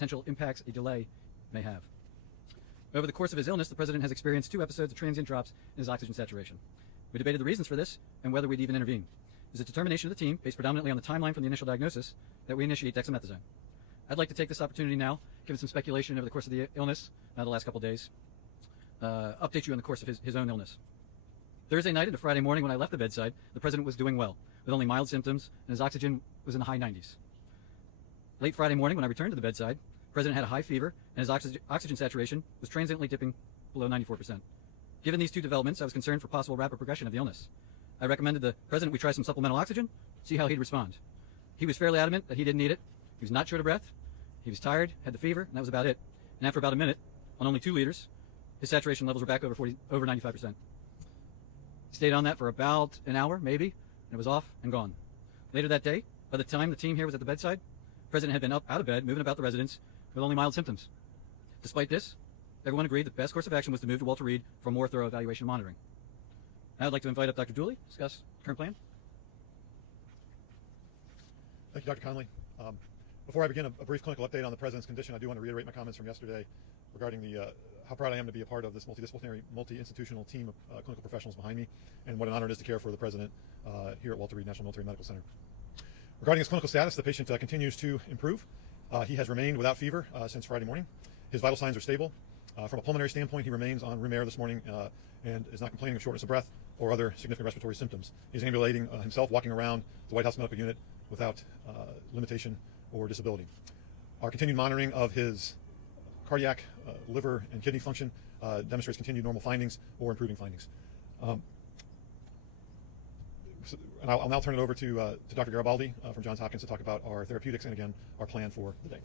potential impacts a delay may have. Over the course of his illness, the President has experienced 2 episodes of transient drops in his oxygen saturation. We debated the reasons for this and whether we'd even intervene. It is a determination of the team, based predominantly on the timeline from the initial diagnosis, that we initiate dexamethasone. I'd like to take this opportunity now, given some speculation over the course of the illness, the last couple of days, update you on the course of his own illness. Thursday night into Friday morning when I left the bedside, the President was doing well, with only mild symptoms, and his oxygen was in the high 90s. Late Friday morning when I returned to the bedside, the President had a high fever, and his oxygen saturation was transiently dipping below 94%. Given these 2 developments, I was concerned for possible rapid progression of the illness. I recommended the President we try some supplemental oxygen, see how he'd respond. He was fairly adamant that he didn't need it. He was not short of breath. He was tired, had the fever, and that was about it. And after about a minute, on only 2 liters, his saturation levels were back over 95%. He stayed on that for about an hour, maybe, and it was off and gone. Later that day, by the time the team here was at the bedside, the President had been up out of bed, moving about the residence with only mild symptoms. Despite this, everyone agreed the best course of action was to move to Walter Reed for more thorough evaluation and monitoring. Now I'd like to invite up Dr. Julian to discuss current plan. Thank you, Dr. Conley. Before I begin a brief clinical update on the President's condition, I do want to reiterate my comments from yesterday regarding how proud I am to be a part of this multidisciplinary, multi-institutional team of clinical professionals behind me, and what an honor it is to care for the President here at Walter Reed National Military Medical Center. Regarding his clinical status, the patient continues to improve. He has remained without fever since Friday morning. His vital signs are stable. From a pulmonary standpoint, he remains on room air this morning and is not complaining of shortness of breath or other significant respiratory symptoms. He's ambulating himself, walking around the White House Medical Unit without limitation or disability. Our continued monitoring of his cardiac, liver, and kidney function demonstrates continued normal findings or improving findings. And I'll now turn it over to Dr. Garibaldi from Johns Hopkins to talk about our therapeutics and, again, our plan for the day.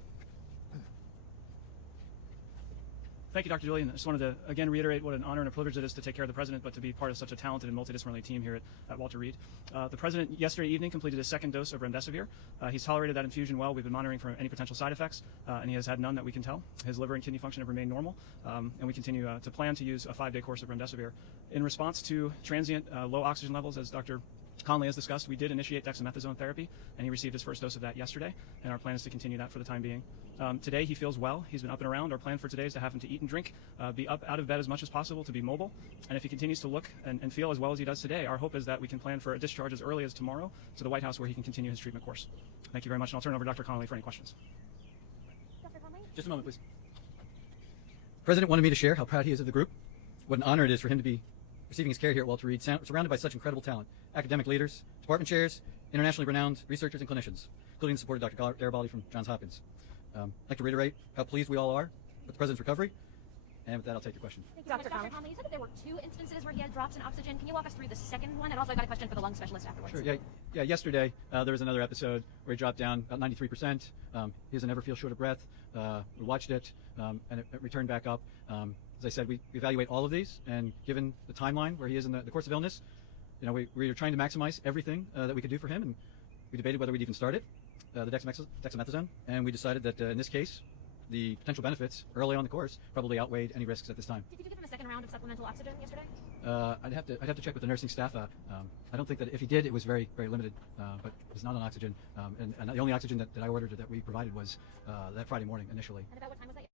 Thank you, Dr. Julian. I just wanted to, again, reiterate what an honor and a privilege it is to take care of the President, but to be part of such a talented and multidisciplinary team here at Walter Reed. The President yesterday evening completed his 2nd dose of remdesivir. He's tolerated that infusion well. We've been monitoring for any potential side effects, and he has had none that we can tell. His liver and kidney function have remained normal, and we continue to plan to use a 5-day course of remdesivir. In response to transient low oxygen levels, as Dr. Conley has discussed, we did initiate dexamethasone therapy, and he received his 1st dose of that yesterday, and our plan is to continue that for the time being. Today he feels well. He's been up and around. Our plan for today is to have him to eat and drink, be up out of bed as much as possible, to be mobile, and if he continues to look and feel as well as he does today, our hope is that we can plan for a discharge as early as tomorrow to the White House, where he can continue his treatment course. Thank you very much, and I'll turn it over to Dr. Conley for any questions. Dr. Conley? Just a moment, please. The President wanted me to share how proud he is of the group, what an honor it is for him to be receiving his care here at Walter Reed, surrounded by such incredible talent, academic leaders, department chairs, internationally renowned researchers and clinicians, including the support of Dr. Garibaldi from Johns Hopkins. I'd like to reiterate how pleased we all are with the President's recovery, and with that I'll take your question. Thank you, Dr. Conley. You said that there were 2 instances where he had drops in oxygen. Can you walk us through the second one? And also I got a question for the lung specialist afterwards. Sure, yeah, yesterday there was another episode where he dropped down about 93%. He doesn't ever feel short of breath. We watched it, and it returned back up. As I said, we evaluate all of these, and given the timeline where he is in the course of illness, you know, we are trying to maximize everything that we could do for him, and we debated whether we'd even start it, the dexamethasone, and we decided that in this case, the potential benefits early on the course probably outweighed any risks at this time. Did you give him a 2nd round of supplemental oxygen yesterday? I'd have to check with the nursing staff. I don't think that if he did, it was very, very limited, but it was not on oxygen, and the only oxygen that I ordered that we provided was that Friday morning initially. And about what time was that?